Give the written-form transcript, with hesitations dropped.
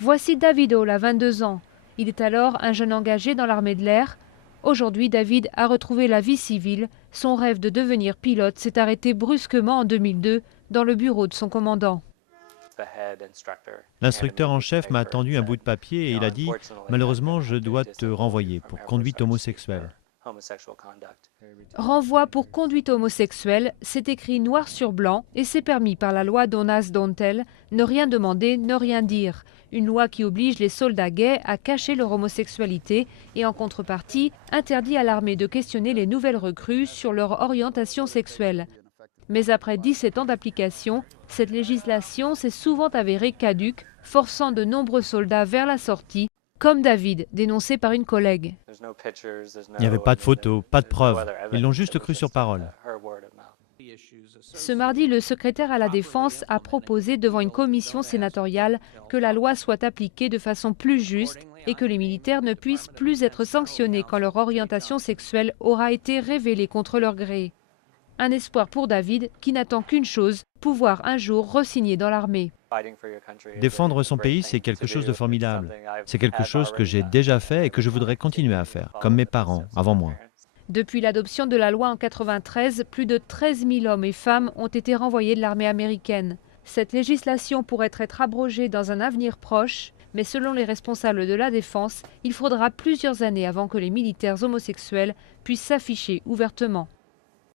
Voici David Hall à 22 ans. Il est alors un jeune engagé dans l'armée de l'air. Aujourd'hui, David a retrouvé la vie civile. Son rêve de devenir pilote s'est arrêté brusquement en 2002 dans le bureau de son commandant. L'instructeur en chef m'a tendu un bout de papier et il a dit « Malheureusement, je dois te renvoyer pour conduite homosexuelle ». Renvoi pour conduite homosexuelle, c'est écrit noir sur blanc et c'est permis par la loi Don't Ask, Don't Tell, ne rien demander, ne rien dire. Une loi qui oblige les soldats gays à cacher leur homosexualité et en contrepartie interdit à l'armée de questionner les nouvelles recrues sur leur orientation sexuelle. Mais après 17 ans d'application, cette législation s'est souvent avérée caduque, forçant de nombreux soldats vers la sortie, comme David, dénoncé par une collègue. Il n'y avait pas de photos, pas de preuves. Ils l'ont juste cru sur parole. Ce mardi, le secrétaire à la Défense a proposé devant une commission sénatoriale que la loi soit appliquée de façon plus juste et que les militaires ne puissent plus être sanctionnés quand leur orientation sexuelle aura été révélée contre leur gré. Un espoir pour David qui n'attend qu'une chose, pouvoir un jour re-signer dans l'armée. Défendre son pays, c'est quelque chose de formidable. C'est quelque chose que j'ai déjà fait et que je voudrais continuer à faire, comme mes parents, avant moi. Depuis l'adoption de la loi en 1993, plus de 13 000 hommes et femmes ont été renvoyés de l'armée américaine. Cette législation pourrait être abrogée dans un avenir proche, mais selon les responsables de la défense, il faudra plusieurs années avant que les militaires homosexuels puissent s'afficher ouvertement.